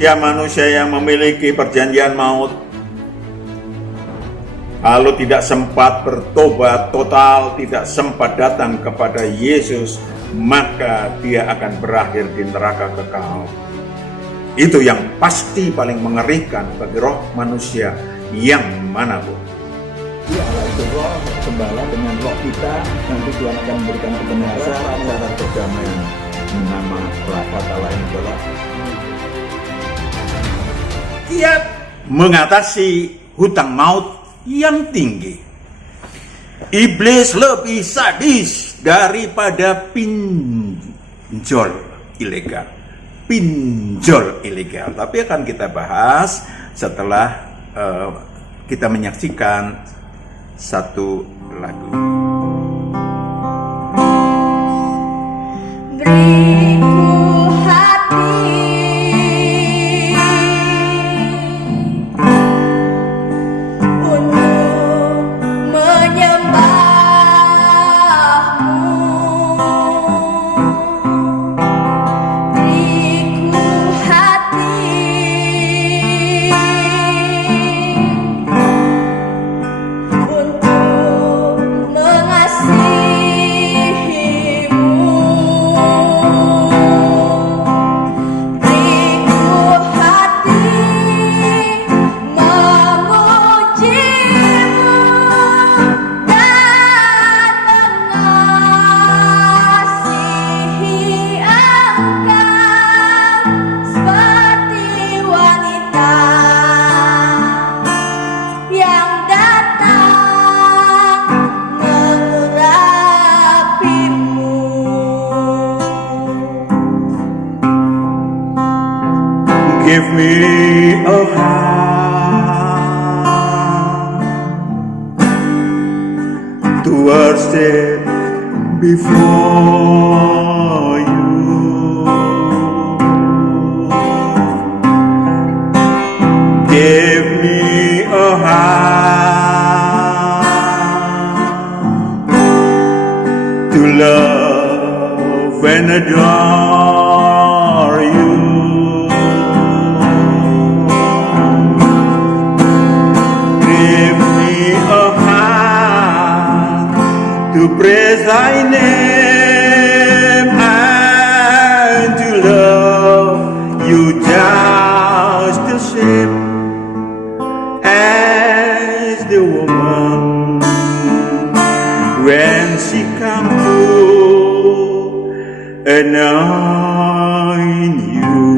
Ya manusia yang memiliki perjanjian maut, kalau tidak sempat bertobat total, tidak sempat datang kepada Yesus, maka dia akan berakhir di neraka kekal. Itu yang pasti paling mengerikan bagi roh manusia yang manapun. Ya, Allah itu roh gembala dengan roh kita, nanti Tuhan akan memberikan kebenaran, cara perdamaian. Nama kata lain adalah Kiat mengatasi hutang maut yang tinggi. Iblis lebih sadis daripada pinjol ilegal. Tapi akan kita bahas setelah kita menyaksikan satu lagu. Beriku hati untuk menyembahmu. Beriku hati untuk mengasihimu. Give me a heart to worship before you. Give me a heart to love and adore you. To praise thy name and to love you just the same as the woman when she come to anoint you.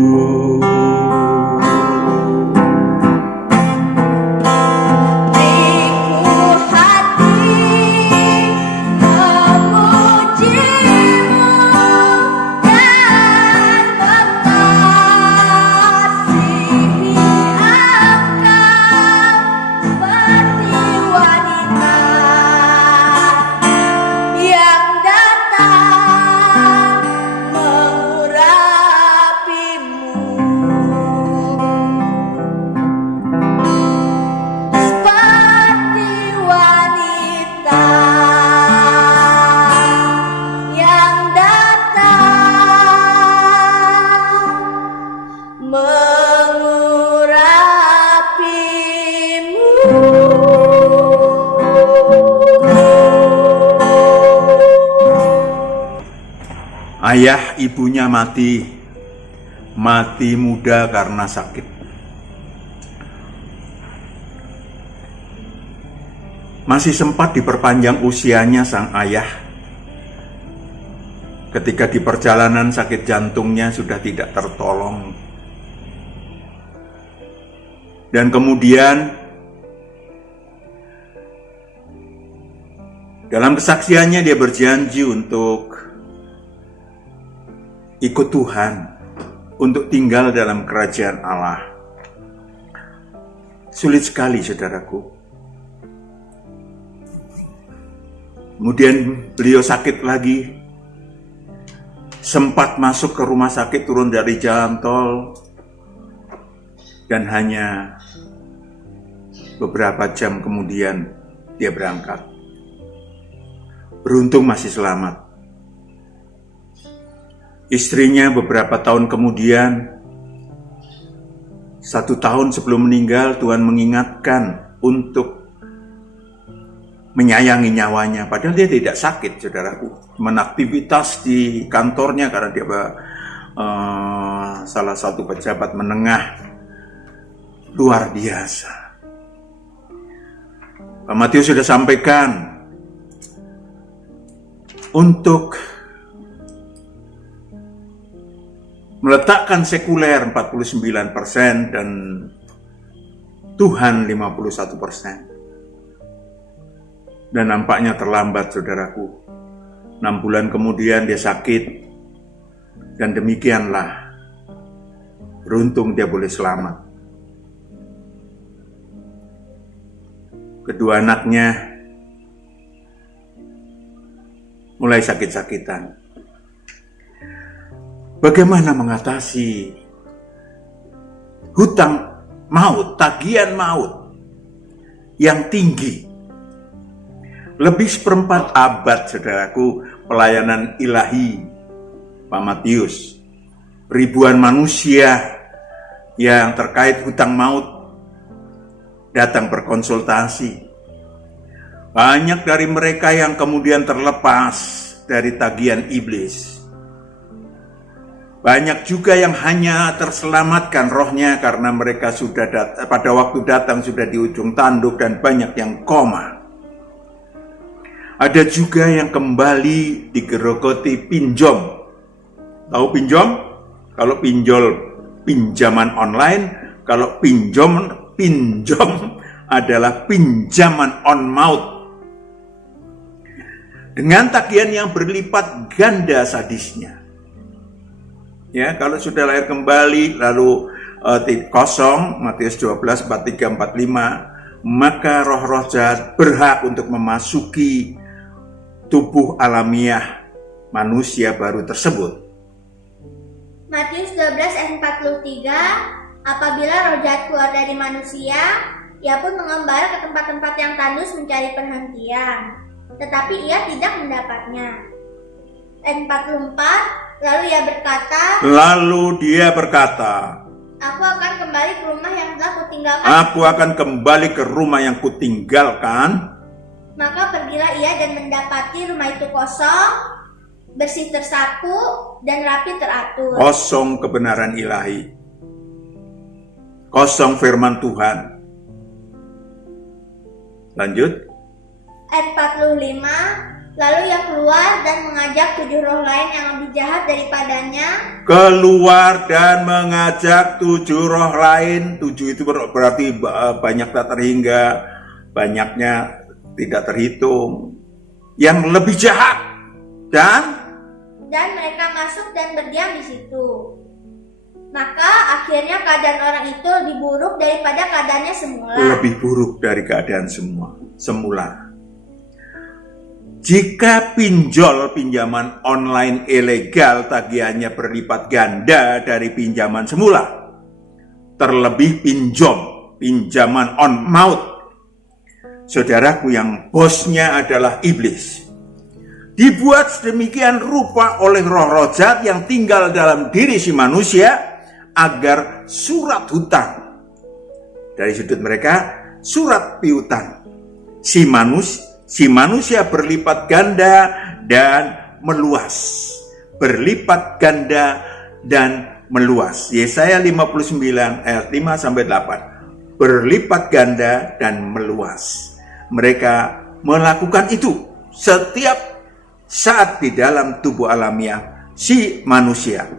Ayah ibunya mati muda karena sakit. Masih sempat diperpanjang usianya sang ayah. Ketika di perjalanan sakit jantungnya sudah tidak tertolong. Dan kemudian dalam kesaksiannya dia berjanji untuk ikut Tuhan, untuk tinggal dalam kerajaan Allah. Sulit sekali, saudaraku. Kemudian beliau sakit lagi, sempat masuk ke rumah sakit, turun dari jalan tol, dan hanya beberapa jam kemudian dia berangkat. Beruntung masih selamat. Istrinya beberapa tahun kemudian 1 tahun sebelum meninggal, Tuhan mengingatkan untuk menyayangi nyawanya. Padahal dia tidak sakit, saudaraku. Menaktivitas di kantornya karena dia salah satu pejabat menengah luar biasa. Pak Matius sudah sampaikan untuk meletakkan sekuler 49% dan Tuhan 51%. Dan nampaknya terlambat, saudaraku. 6 bulan kemudian dia sakit, dan demikianlah beruntung dia boleh selamat. Kedua anaknya mulai sakit-sakitan. Bagaimana mengatasi hutang maut, tagihan maut yang tinggi? Lebih seperempat abad, saudaraku, pelayanan ilahi Pak Matius. Ribuan manusia yang terkait hutang maut datang berkonsultasi. Banyak dari mereka yang kemudian terlepas dari tagihan iblis. Banyak juga yang hanya terselamatkan rohnya karena mereka sudah pada waktu datang sudah di ujung tanduk, dan banyak yang koma. Ada juga yang kembali digerogoti pinjam. Tahu pinjam? Kalau pinjol pinjaman online, kalau pinjam adalah pinjaman on maut. Dengan tagihan yang berlipat ganda sadisnya. Ya, kalau sudah lahir kembali lalu kosong, Matius 12, 43, 45, maka roh-roh jahat berhak untuk memasuki tubuh alamiah manusia baru tersebut. Matius 12 ayat 43, apabila roh jahat keluar dari manusia, ia pun mengembara ke tempat-tempat yang tandus mencari perhentian, tetapi ia tidak mendapatnya. Ayat 44, lalu dia berkata, aku akan kembali ke rumah yang telah kutinggalkan. Aku akan kembali ke rumah yang kutinggalkan. Maka pergilah ia dan mendapati rumah itu kosong, bersih tersapu, dan rapi teratur. Kosong kebenaran ilahi. Kosong firman Tuhan. Lanjut. Ayat 45, lalu ia keluar dan mengajak 7 roh lain yang lebih jahat daripadanya. Keluar dan mengajak 7 roh lain. 7 itu berarti banyak tak terhingga, banyaknya tidak terhitung. Yang lebih jahat. Dan mereka masuk dan berdiam di situ. Maka akhirnya keadaan orang itu lebih buruk daripada keadaannya semula. Lebih buruk dari keadaan semula. Jika pinjaman online ilegal tagihannya berlipat ganda dari pinjaman semula, terlebih pinjaman on maut, saudaraku, yang bosnya adalah iblis, dibuat sedemikian rupa oleh roh-roh jahat yang tinggal dalam diri si manusia, agar surat hutang, dari sudut mereka, surat piutang si manusia berlipat ganda dan meluas. Berlipat ganda dan meluas. Yesaya 59 ayat 5-8. Berlipat ganda dan meluas. Mereka melakukan itu setiap saat di dalam tubuh alamiah si manusia.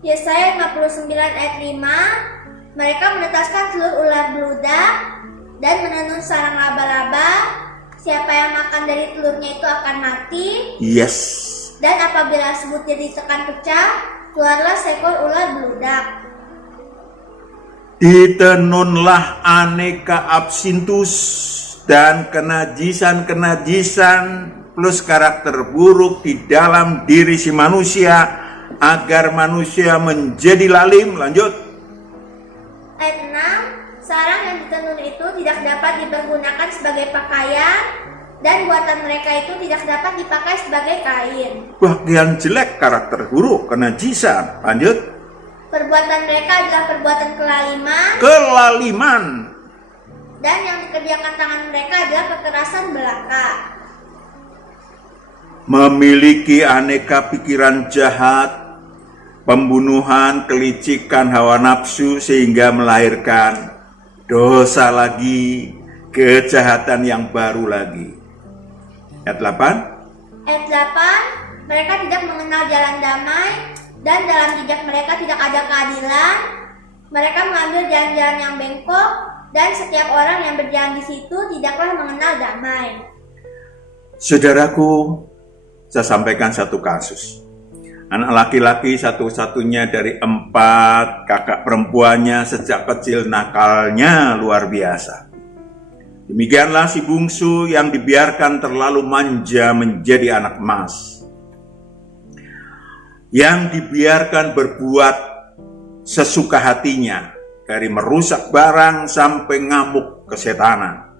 Yesaya 59 ayat 5, mereka menetaskan telur ular beludak dan menenun sarang laba-laba. Siapa yang makan dari telurnya itu akan mati. Yes. Dan apabila sebutnya ditekan pecah, keluarlah seekor ular beludak. Ditenunlah aneka absintus dan kenajisan-kenajisan plus karakter buruk di dalam diri si manusia, agar manusia menjadi lalim. Lanjut. Ayat 6, sarang yang ditenun itu tidak dapat dipergunakan sebagai pakaian, dan buatan mereka itu tidak dapat dipakai sebagai kain. Bagian jelek, karakter buruk, kenajisan. Lanjut. Perbuatan mereka adalah perbuatan kelaliman, kelaliman. Dan yang dikerjakan tangan mereka adalah kekerasan belaka. Memiliki aneka pikiran jahat, pembunuhan, kelicikan, hawa nafsu sehingga melahirkan dosa lagi, kejahatan yang baru lagi. Ayat 8. Ayat 8, mereka tidak mengenal jalan damai dan dalam jejak mereka tidak ada keadilan. Mereka mengambil jalan-jalan yang bengkok dan setiap orang yang berjalan di situ tidaklah mengenal damai. Saudaraku, saya sampaikan satu kasus. Anak laki-laki satu-satunya dari 4 kakak perempuannya sejak kecil nakalnya luar biasa. Demikianlah si bungsu yang dibiarkan terlalu manja menjadi anak emas. Yang dibiarkan berbuat sesuka hatinya, dari merusak barang sampai ngamuk kesetanan.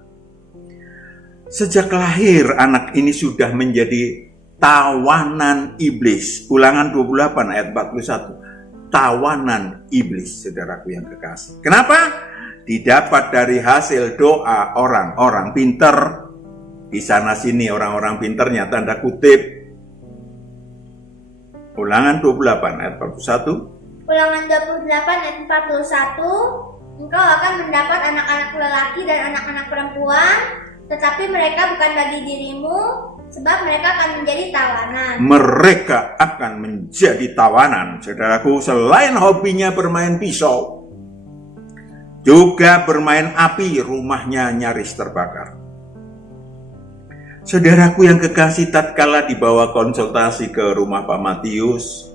Sejak lahir anak ini sudah menjadi tawanan iblis. Ulangan 28 ayat 41. Tawanan iblis, saudaraku yang kekasih. Kenapa? Didapat dari hasil doa orang-orang pinter. Di sana sini orang-orang pinternya tanda kutip. Ulangan 28 ayat 41. Ulangan 28 ayat 41, engkau akan mendapat anak-anak lelaki dan anak-anak perempuan, tetapi mereka bukan bagi dirimu, sebab mereka akan menjadi tawanan. Mereka akan menjadi tawanan, saudaraku. Selain hobinya bermain pisau, juga bermain api, rumahnya nyaris terbakar. Saudaraku yang kekasih, tatkala dibawa konsultasi ke rumah Pak Matius,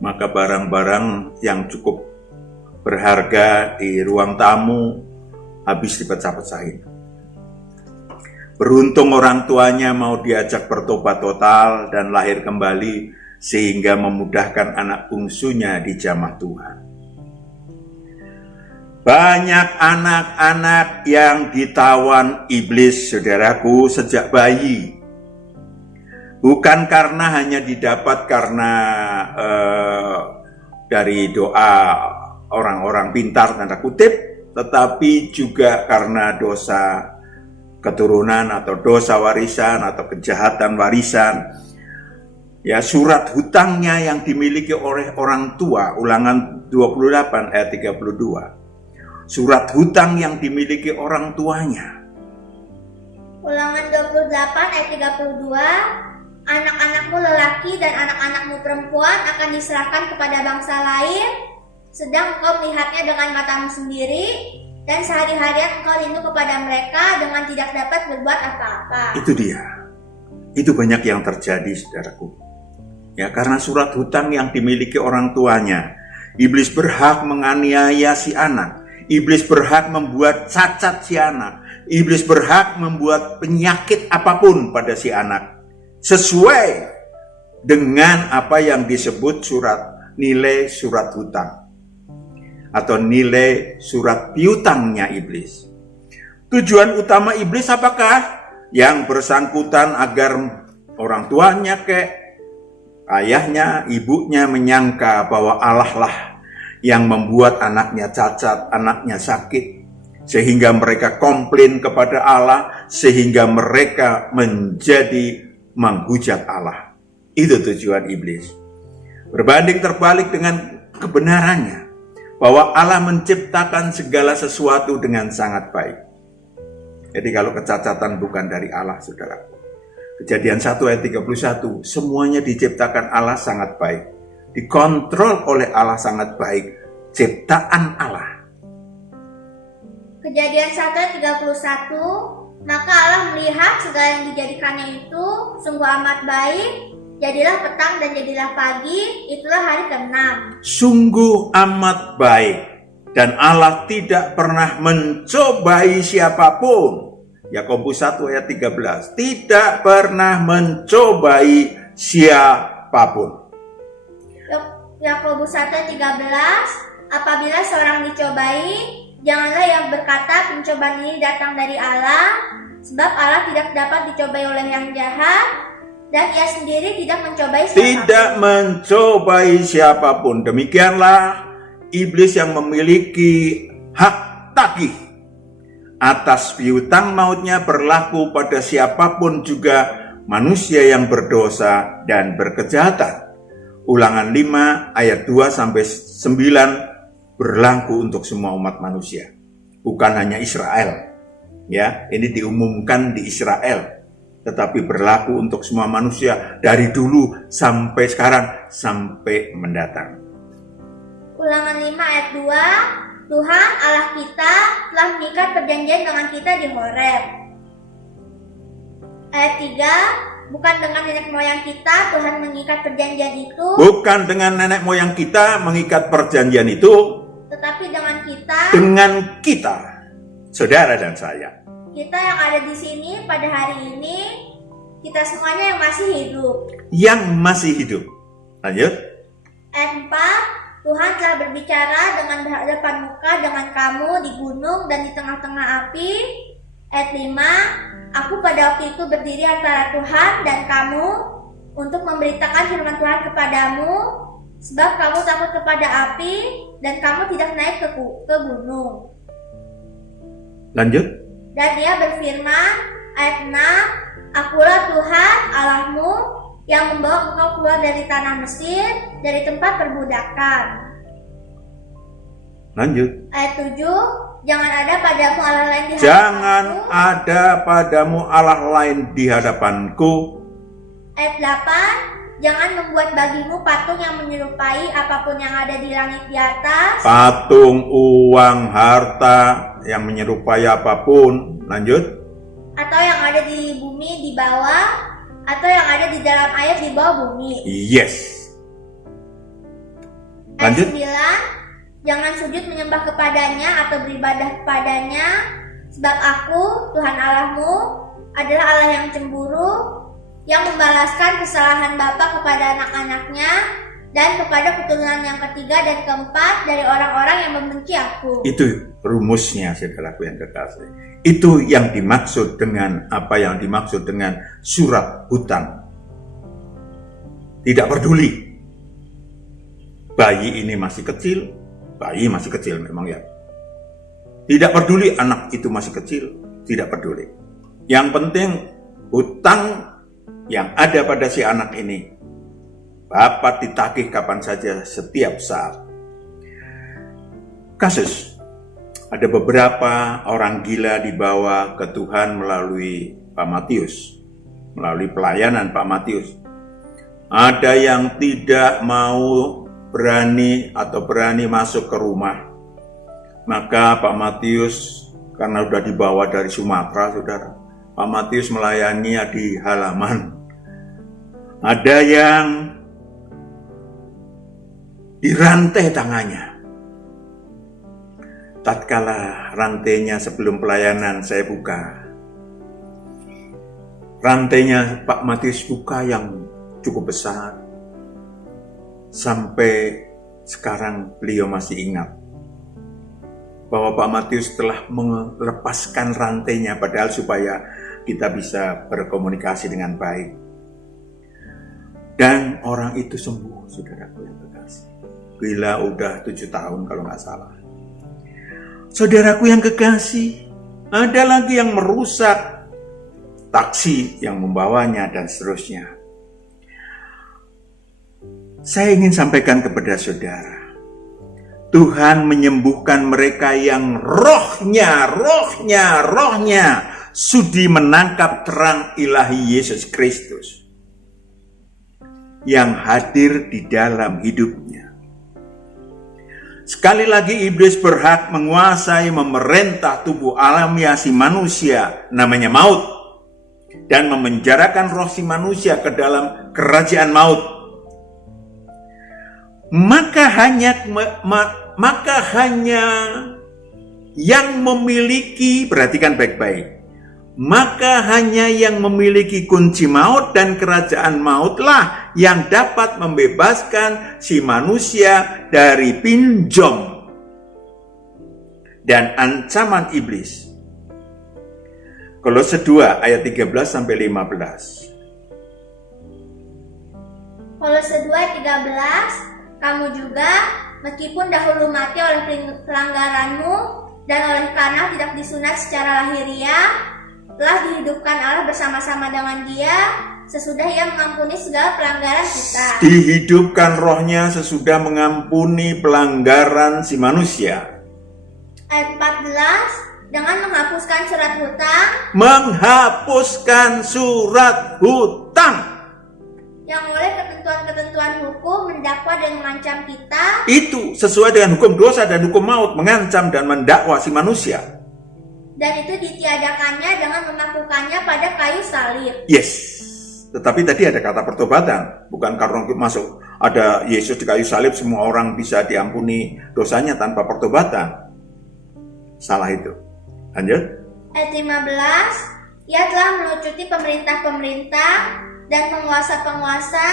maka barang-barang yang cukup berharga di ruang tamu habis dipecah-pecahin. Beruntung orang tuanya mau diajak bertobat total dan lahir kembali sehingga memudahkan anak bungsunya dijamah Tuhan. Banyak anak-anak yang ditawan iblis, saudaraku, sejak bayi. Bukan karena hanya didapat karena dari doa orang-orang pintar tanda kutip, tetapi juga karena dosa keturunan atau dosa warisan atau kejahatan warisan. Ya, surat hutangnya yang dimiliki oleh orang tua, Ulangan 28 ayat 32. Surat hutang yang dimiliki orang tuanya. Ulangan 28 ayat 32, anak-anakmu lelaki dan anak-anakmu perempuan akan diserahkan kepada bangsa lain, sedang engkau melihatnya dengan matamu sendiri, dan sehari-harian engkau rindu kepada mereka dengan tidak dapat berbuat apa-apa. Itu dia. Itu banyak yang terjadi, saudaraku. Ya, karena surat hutang yang dimiliki orang tuanya, iblis berhak menganiaya si anak. Iblis berhak membuat cacat si anak. Iblis berhak membuat penyakit apapun pada si anak. Sesuai dengan apa yang disebut nilai surat hutang. Atau nilai surat piutangnya iblis. Tujuan utama iblis apakah? Yang bersangkutan agar orang tuanya ayahnya, ibunya menyangka bahwa Allah lah yang membuat anaknya cacat, anaknya sakit. Sehingga mereka komplain kepada Allah, sehingga mereka menjadi menghujat Allah. Itu tujuan iblis. Berbanding terbalik dengan kebenarannya, bahwa Allah menciptakan segala sesuatu dengan sangat baik. Jadi kalau kecacatan bukan dari Allah, saudaraku. Kejadian 1 ayat 31, semuanya diciptakan Allah sangat baik. Dikontrol oleh Allah sangat baik. Ciptaan Allah. Kejadian 1 ayat 31, maka Allah melihat segala yang dijadikannya itu sungguh amat baik. Jadilah petang dan jadilah pagi, itulah hari ke-6. Sungguh amat baik. Dan Allah tidak pernah mencobai siapapun. Yakobus 1 ayat 13. Tidak pernah mencobai siapapun. Yakobus 1 ayat 13, apabila seorang dicobai, janganlah yang berkata pencobaan ini datang dari Allah, sebab Allah tidak dapat dicobai oleh yang jahat, dan ia sendiri tidak mencobai siapapun. Tidak mencobai siapapun. Demikianlah iblis yang memiliki hak tagih atas piutang mautnya berlaku pada siapapun juga manusia yang berdosa dan berkejahatan. Ulangan 5 ayat 2-9 berlaku untuk semua umat manusia, bukan hanya Israel. Ya, ini diumumkan di Israel, tetapi berlaku untuk semua manusia dari dulu sampai sekarang sampai mendatang. Ulangan 5 ayat 2, Tuhan Allah kita telah mengikat perjanjian dengan kita di Horeb. Ayat 3, bukan dengan nenek moyang kita Tuhan mengikat perjanjian itu, Bukan dengan nenek moyang kita mengikat perjanjian itu, tetapi dengan kita, saudara dan saya. Kita yang ada di sini pada hari ini, kita semuanya yang masih hidup. Yang masih hidup. Lanjut. Ayat 4, Tuhan telah berbicara dengan berhadapan muka dengan kamu di gunung dan di tengah-tengah api. Ayat 5, aku pada waktu itu berdiri antara Tuhan dan kamu untuk memberitakan firman Tuhan kepadamu, sebab kamu takut kepada api dan kamu tidak naik ke gunung. Lanjut. Dan dia berfirman, ayat 6, akulah Tuhan Allahmu yang membawa engkau keluar dari tanah Mesir, dari tempat perbudakan. Lanjut. Ayat 7, jangan ada padamu Allah lain di hadapanku. Jangan ada padamu Allah lain di hadapanku. Ayat 8, jangan membuat bagimu patung yang menyerupai apapun yang ada di langit di atas, Patung, uang, harta yang menyerupai apapun. Lanjut. atau yang ada di bumi di bawah, atau yang ada di dalam air di bawah bumi. Yes. Ayat Lanjut. 9, jangan sujud menyembah kepadanya atau beribadah kepadanya, sebab aku, Tuhan Allahmu, adalah Allah yang cemburu, yang membalaskan kesalahan bapa kepada anak-anaknya, dan kepada keturunan yang ketiga dan keempat dari orang-orang yang membenci aku. Itu rumusnya, saudaraku yang kekasih. Itu yang dimaksud dengan apa yang dimaksud dengan surat hutang. Tidak peduli bayi ini masih kecil, bayi masih kecil memang ya. Tidak peduli anak itu masih kecil, tidak peduli. Yang penting hutang yang ada pada si anak ini dapat ditagih kapan saja, setiap saat. Kasus, ada beberapa orang gila dibawa ke Tuhan melalui Pak Matius, melalui pelayanan Pak Matius. Ada yang tidak mau berani masuk ke rumah. Maka Pak Matius, karena sudah dibawa dari Sumatera, saudara, Pak Matius melayani di halaman. Ada yang dirantai tangannya. Tatkala rantainya sebelum pelayanan saya buka, rantainya Pak Matius buka yang cukup besar. Sampai sekarang beliau masih ingat bahwa Pak Matius telah melepaskan rantainya, padahal supaya kita bisa berkomunikasi dengan baik. Dan orang itu sembuh, saudaraku yang kekasih. Gila udah 7 tahun kalau nggak salah. Saudaraku yang kekasih, ada lagi yang merusak taksi yang membawanya dan seterusnya. Saya ingin sampaikan kepada saudara, Tuhan menyembuhkan mereka yang rohnya sudi menangkap terang ilahi Yesus Kristus yang hadir di dalam hidupnya. Sekali lagi iblis berhak menguasai, memerintah tubuh alamiah si manusia, namanya maut, dan memenjarakan roh si manusia ke dalam kerajaan maut. Maka hanya yang memiliki, perhatikan baik-baik, maka hanya yang memiliki kunci maut dan kerajaan mautlah yang dapat membebaskan si manusia dari pinjam dan ancaman iblis. Kolose 2 ayat 13-15. Kolose 2 ayat 13, kamu juga meskipun dahulu mati oleh pelanggaranmu dan oleh karena tidak disunat secara lahiriah, telah dihidupkan Allah bersama-sama dengan Dia sesudah Ia mengampuni segala pelanggaran kita. Dihidupkan rohnya sesudah mengampuni pelanggaran si manusia. Ayat 14, dengan menghapuskan surat hutang Menghapuskan surat hutang. yang oleh ketentuan-ketentuan hukum mendakwa dan mengancam kita, Itu sesuai dengan hukum dosa dan hukum maut, mengancam dan mendakwa si manusia. dan itu ditiadakannya dengan memakukannya pada kayu salib. Yes. Tetapi tadi ada kata pertobatan. Bukan karena masuk ada Yesus di kayu salib semua orang bisa diampuni dosanya tanpa pertobatan. Salah itu. Lanjut. Ayat 15, Ia telah melucuti pemerintah-pemerintah dan penguasa-penguasa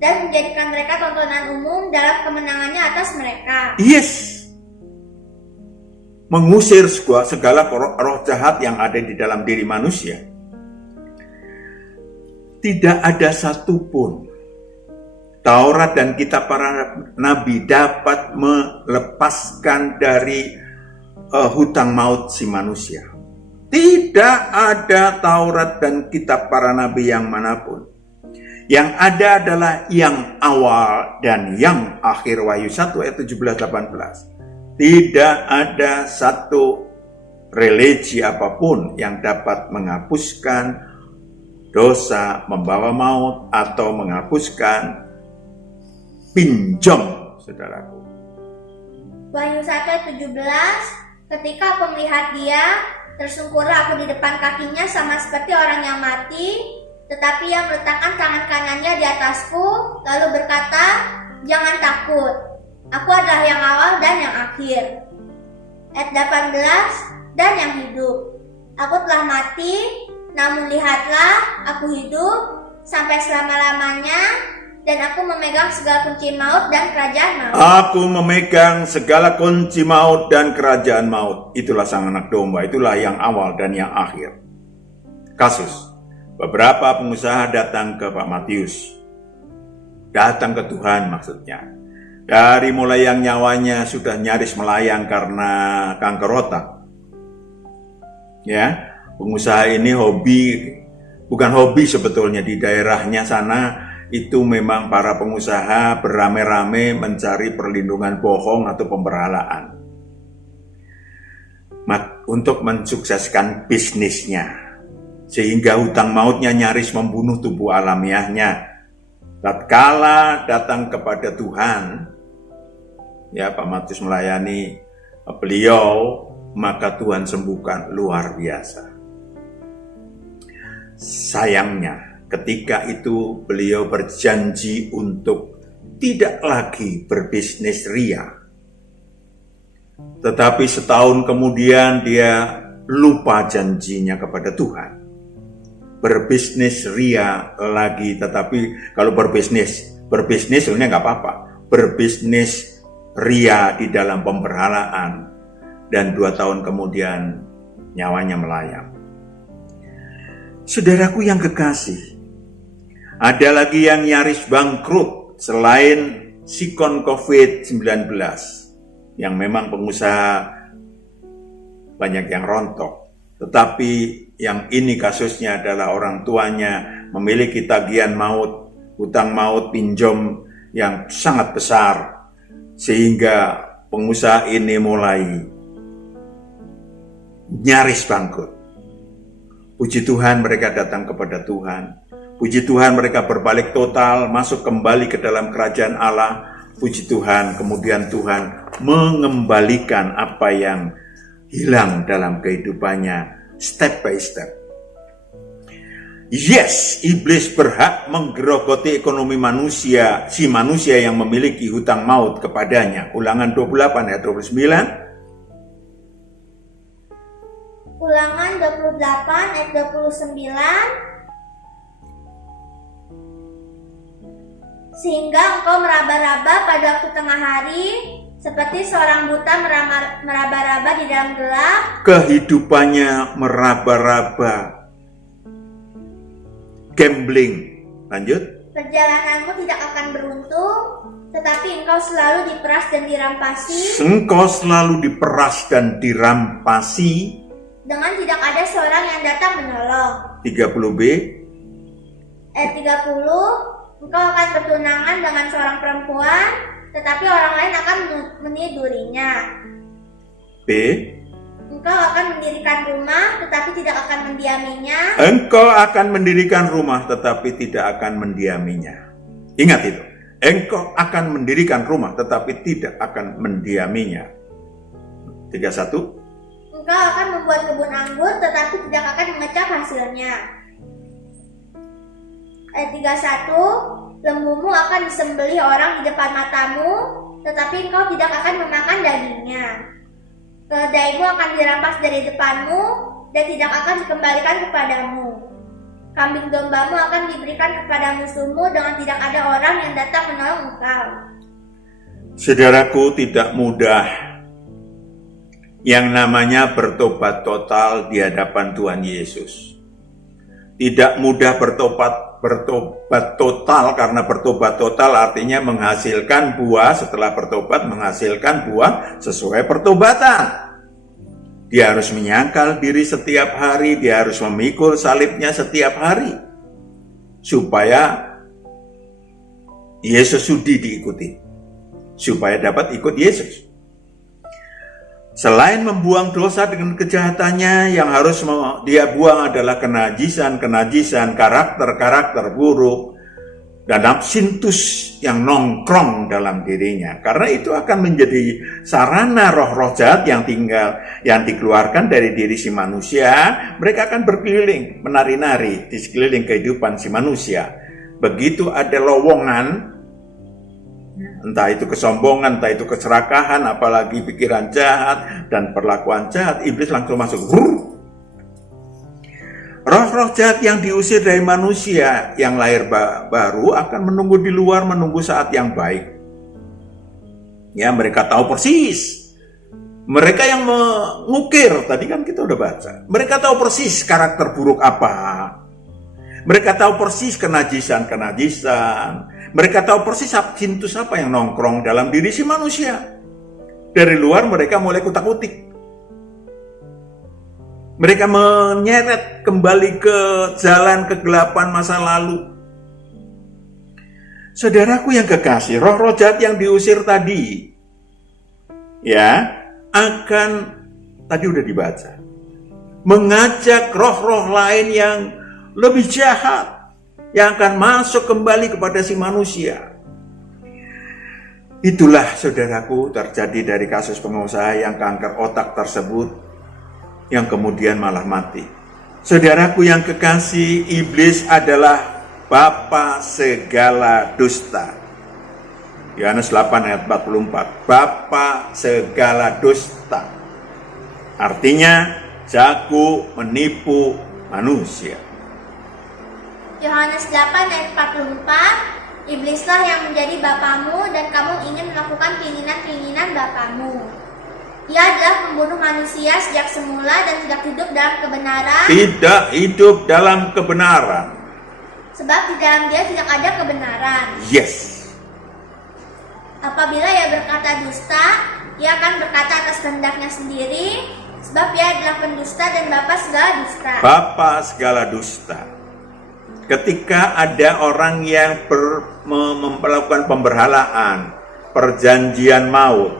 dan menjadikan mereka tontonan umum dalam kemenangannya atas mereka. Yes. Mengusir segala roh jahat yang ada di dalam diri manusia. Tidak ada satupun Taurat dan kitab para nabi dapat melepaskan dari hutang maut si manusia. Tidak ada Taurat dan kitab para nabi yang manapun. Yang ada adalah yang awal dan yang akhir. Wahyu 1 ayat 17-18. Tidak ada satu religi apapun yang dapat menghapuskan dosa, membawa maut, atau menghapuskan pinjam, saudaraku. Wahyu 1 ayat 17, ketika aku melihat Dia, tersungkurlah aku di depan kakinya sama seperti orang yang mati. Tetapi Ia meletakkan tangan kanannya di atasku, lalu berkata, "Jangan takut, aku adalah yang awal dan yang akhir." Ayat 18, dan yang hidup. Aku telah mati, namun lihatlah, aku hidup sampai selama-lamanya, dan aku memegang segala kunci maut dan kerajaan maut. Aku memegang segala kunci maut dan kerajaan maut. Itulah sang anak domba, itulah yang awal dan yang akhir. Kasus. Beberapa pengusaha datang ke Pak Matius. Datang ke Tuhan maksudnya. Dari mulai yang nyawanya sudah nyaris melayang karena kanker otak. Ya, pengusaha ini bukan hobi sebetulnya, di daerahnya sana itu memang para pengusaha beramai-ramai mencari perlindungan bohong atau pemberhalaan untuk mensukseskan bisnisnya. Sehingga hutang mautnya nyaris membunuh tubuh alamiahnya. Tatkala datang kepada Tuhan, ya Pak Matius melayani beliau, maka Tuhan sembuhkan luar biasa. Sayangnya, ketika itu beliau berjanji untuk tidak lagi berbisnis ria. Tetapi setahun kemudian dia lupa janjinya kepada Tuhan. Berbisnis ria lagi, tetapi kalau berbisnis sebenarnya nggak apa-apa. Berbisnis ria di dalam pemberhalaan, dan 2 tahun kemudian nyawanya melayang. Saudaraku yang kekasih, ada lagi yang nyaris bangkrut selain sikon COVID-19, yang memang pengusaha banyak yang rontok. Tetapi yang ini kasusnya adalah orang tuanya memiliki tagihan maut, hutang maut, pinjam yang sangat besar, sehingga pengusaha ini mulai nyaris bangkrut. Puji Tuhan mereka datang kepada Tuhan. Puji Tuhan mereka berbalik total, masuk kembali ke dalam kerajaan Allah. Puji Tuhan, kemudian Tuhan mengembalikan apa yang hilang dalam kehidupannya step by step. Yes, iblis berhak menggerogoti ekonomi manusia, si manusia yang memiliki hutang maut kepadanya. Ulangan 28 ayat 29. Ulangan 28 ayat 29. Sehingga engkau meraba-raba pada waktu tengah hari, seperti seorang buta meraba-raba di dalam gelap. Kehidupannya meraba-raba, gambling. Lanjut. Perjalananmu tidak akan beruntung, Tetapi engkau selalu diperas dan dirampasi Engkau selalu diperas dan dirampasi. dengan tidak ada seorang yang datang menolong. 30b. Ayat 30, engkau akan bertunangan dengan seorang perempuan, tetapi orang lain akan menidurinya. B. Engkau akan mendirikan rumah, tetapi tidak akan mendiaminya. Engkau akan mendirikan rumah tetapi tidak akan mendiaminya. Ingat itu. Engkau akan mendirikan rumah tetapi tidak akan mendiaminya. 31. Engkau akan membuat kebun anggur, tetapi tidak akan mengecap hasilnya. Ayat 31, lembumu akan disembelih orang di depan matamu, tetapi engkau tidak akan memakan dagingnya. Keledaimu akan dirampas dari depanmu, dan tidak akan dikembalikan kepadamu. Kambing dombamu akan diberikan kepada musuhmu dengan tidak ada orang yang datang menolong engkau. Saudaraku, tidak mudah yang namanya bertobat total di hadapan Tuhan Yesus. Tidak mudah bertobat total, karena bertobat total artinya menghasilkan buah, setelah bertobat menghasilkan buah sesuai pertobatan. Dia harus menyangkal diri setiap hari, dia harus memikul salibnya setiap hari, supaya Yesus sudi diikuti, supaya dapat ikut Yesus. Selain membuang dosa dengan kejahatannya, yang harus dia buang adalah kenajisan, karakter buruk, dan absintus yang nongkrong dalam dirinya. Karena itu akan menjadi sarana roh-roh jahat yang dikeluarkan dari diri si manusia. Mereka akan berkeliling, menari-nari di sekeliling kehidupan si manusia. Begitu ada lowongan, entah itu kesombongan, entah itu keserakahan, apalagi pikiran jahat dan perlakuan jahat, iblis langsung masuk. Roh-roh jahat yang diusir dari manusia yang lahir baru akan menunggu di luar, menunggu saat yang baik. Ya, mereka tahu persis. Mereka yang mengukir, tadi kan kita udah baca. Mereka tahu persis karakter buruk apa. Mereka tahu persis kenajisan. Mereka tahu persis absintus apa yang nongkrong dalam diri si manusia. Dari luar mereka mulai kutak-kutik. Mereka menyeret kembali ke jalan kegelapan masa lalu. Saudaraku yang kekasih, roh-roh jahat yang diusir tadi, ya, akan, tadi udah dibaca, mengajak roh-roh lain yang lebih jahat, yang akan masuk kembali kepada si manusia. Itulah saudaraku terjadi dari kasus pengusaha yang kanker otak tersebut, yang kemudian malah mati. Saudaraku yang kekasih, iblis adalah bapa segala dusta. Yohanes 8 ayat 44. Bapa segala dusta. Artinya jago menipu manusia. Yohanes 8 ayat 44, iblislah yang menjadi bapamu dan kamu ingin melakukan keinginan-keinginan bapamu. Ia adalah pembunuh manusia sejak semula dan tidak hidup dalam kebenaran. Tidak hidup dalam kebenaran. Sebab di dalam dia tidak ada kebenaran. Yes. Apabila ia berkata dusta, ia akan berkata atas kehendaknya sendiri, sebab ia adalah pendusta dan bapa segala dusta. Bapa segala dusta. Ketika ada orang yang melakukan pemberhalaan, perjanjian maut,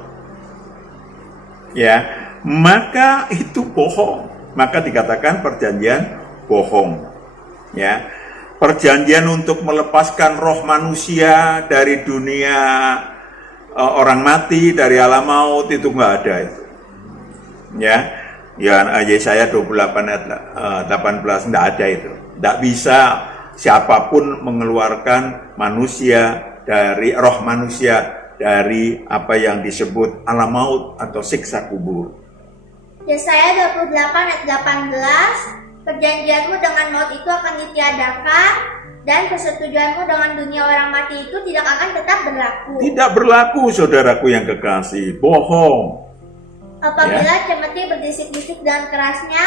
ya, maka itu bohong. Maka dikatakan perjanjian bohong. Ya, perjanjian untuk melepaskan roh manusia dari dunia orang mati, dari alam maut, itu nggak ada itu. Ya, Yesaya 28 ayat 18 nggak ada itu. Nggak bisa siapapun mengeluarkan manusia dari roh manusia dari apa yang disebut alam maut atau siksa kubur. Yesaya 28 ayat 18, perjanjianmu dengan maut itu akan ditiadakan, dan persetujuanmu dengan dunia orang mati itu tidak akan tetap berlaku. Tidak berlaku, saudaraku yang kekasih, bohong. Apabila cemeti berbisik-bisik dengan kerasnya,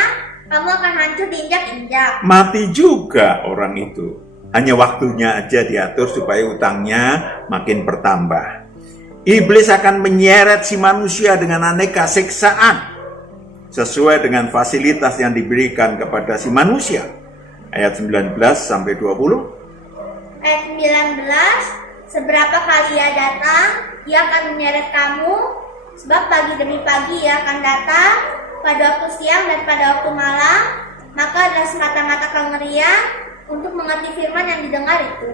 kamu akan hancur diinjak-injak. Mati juga orang itu. Hanya waktunya aja diatur supaya utangnya makin bertambah. Iblis akan menyeret si manusia dengan aneka siksaan sesuai dengan fasilitas yang diberikan kepada si manusia. Ayat 19 sampai 20. Ayat 19, seberapa kali ia datang, ia akan menyeret kamu, sebab pagi demi pagi ia akan datang, pada waktu siang dan pada waktu malam, maka adalah semata-mata kengerian untuk mengerti firman yang didengar itu.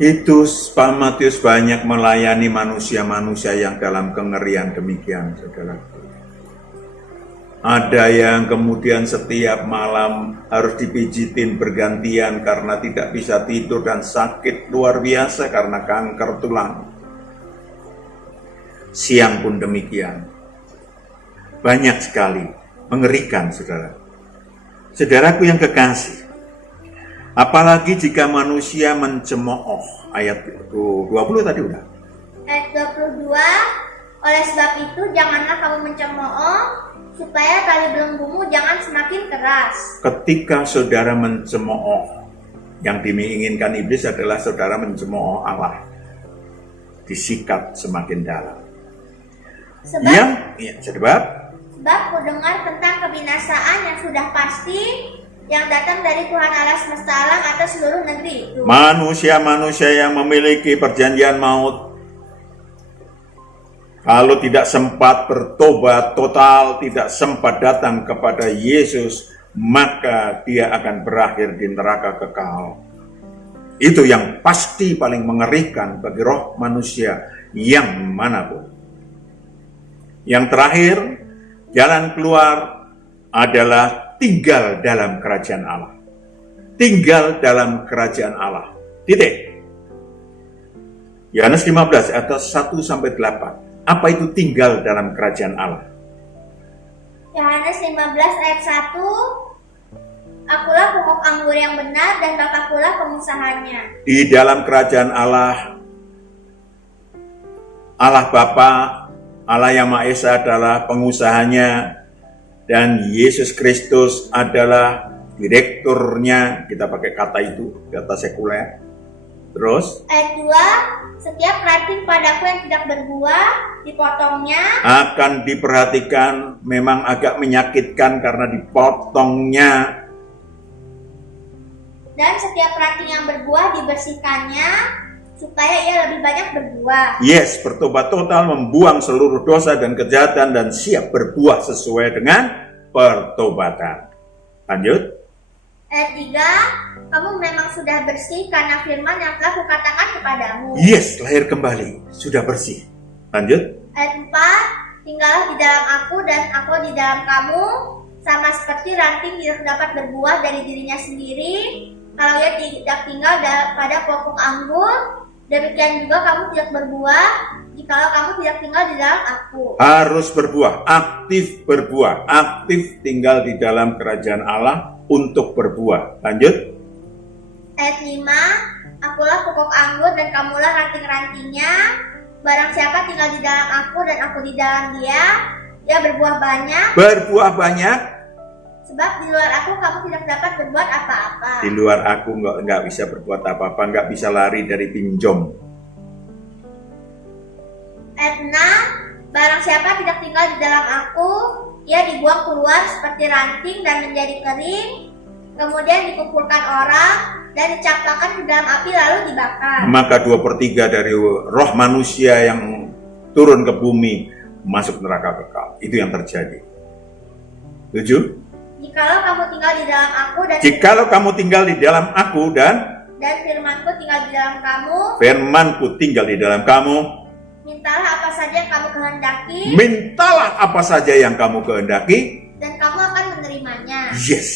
Itu Pak Matius banyak melayani manusia-manusia yang dalam kengerian demikian, saudaraku. Ada yang kemudian setiap malam harus dipijitin bergantian karena tidak bisa tidur dan sakit luar biasa karena kanker tulang. Siang pun demikian. Banyak sekali, mengerikan saudara. Saudaraku yang kekasih, apalagi jika manusia mencemooh, ayat 20 tadi udah. Ayat 22, oleh sebab itu janganlah kamu mencemooh, supaya tali belenggumu jangan semakin keras. Ketika saudara mencemooh, yang diinginkan iblis adalah saudara mencemooh Allah, disikat semakin dalam. Sebab ku dengar tentang kebinasaan yang sudah pasti, yang datang dari Tuhan Allah semesta alam atas seluruh negeri itu. Manusia-manusia yang memiliki perjanjian maut, kalau tidak sempat bertobat total, tidak sempat datang kepada Yesus, maka dia akan berakhir di neraka kekal. Itu yang pasti paling mengerikan bagi roh manusia yang manapun. Yang terakhir, jalan keluar adalah tinggal dalam kerajaan Allah. Tinggal dalam kerajaan Allah. Titik. Yohanes 15 ayat 1-8. Apa itu tinggal dalam kerajaan Allah? Yohanes 15 ayat 1, akulah pokok anggur yang benar dan Bapakkulah pengusahanya. Di dalam kerajaan Allah, Allah Bapa, Allah yang Maha Esa adalah pengusahanya, dan Yesus Kristus adalah direkturnya. Kita pakai kata itu, kata sekuler. Terus ayat 2, setiap ranting padaku yang tidak berbuah dipotongnya. Akan diperhatikan, memang agak menyakitkan karena dipotongnya. Dan setiap ranting yang berbuah dibersihkannya, supaya ia lebih banyak berbuah. Yes, bertobat total, membuang seluruh dosa dan kejahatan, dan siap berbuah sesuai dengan pertobatan. Lanjut. Ayat 3, kamu memang sudah bersih karena firman yang telah kukatakan kepadamu. Yes, lahir kembali, sudah bersih. Lanjut. Ayat 4, tinggallah di dalam aku dan aku di dalam kamu, sama seperti ranting tidak dapat berbuah dari dirinya sendiri, kalau ia tidak tinggal pada pokok anggur, demikian juga kamu tidak berbuah, jikalau kamu tidak tinggal di dalam aku. Harus berbuah, aktif berbuah, aktif tinggal di dalam kerajaan Allah untuk berbuah. Lanjut. Ayat 5, akulah pokok anggur dan kamulah ranting-rantingnya. Barang siapa tinggal di dalam aku dan aku di dalam dia, dia berbuah banyak. Berbuah banyak. Sebab di luar aku kamu tidak dapat berbuat apa-apa. Di luar aku nggak bisa berbuat apa-apa, nggak bisa lari dari pinjam. Ayat 6, barang siapa tidak tinggal di dalam aku, ia dibuang keluar seperti ranting dan menjadi kering, kemudian dikumpulkan orang dan dicampakkan ke dalam api lalu dibakar. Maka 2/3 dari roh manusia yang turun ke bumi masuk neraka kekal. Itu yang terjadi. 7. Jikalau kamu tinggal di dalam aku dan firmanku tinggal di dalam kamu, firmanku tinggal di dalam kamu, mintalah apa saja yang kamu kehendaki, dan kamu akan menerimanya. Yes.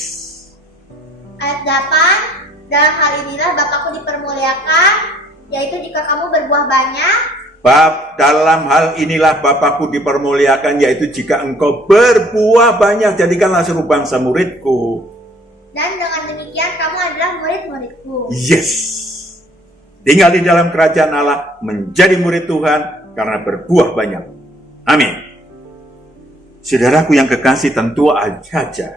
Ayat 8, dalam hal inilah Bapakku dipermuliakan, yaitu jika kamu berbuah banyak. Dalam hal inilah Bapakku dipermuliakan, yaitu jika engkau berbuah banyak, jadikanlah seluruh bangsa muridku. Dan dengan demikian kamu adalah murid-muridku. Yes. Tinggal di dalam kerajaan Allah, menjadi murid Tuhan karena berbuah banyak. Amin. Saudaraku yang kekasih, tentu saja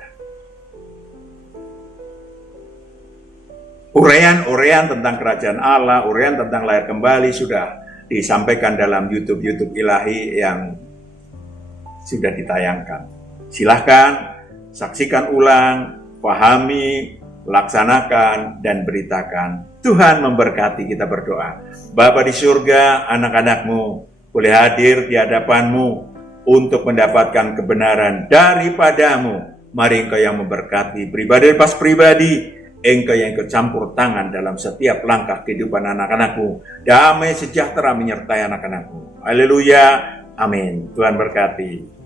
Uraian-uraian tentang kerajaan Allah, uraian tentang lahir kembali sudah disampaikan dalam YouTube Ilahi yang sudah ditayangkan. Silahkan saksikan ulang, pahami, laksanakan, dan beritakan. Tuhan memberkati. Kita berdoa. Bapa di surga, anak-anakmu boleh hadir di hadapanmu untuk mendapatkan kebenaran daripadamu. Mari Engkau yang memberkati pribadi lepas pribadi, Engkau yang ikut campur tangan dalam setiap langkah kehidupan anak-anakmu. Damai sejahtera menyertai anak-anakmu. Haleluya. Amin. Tuhan berkati.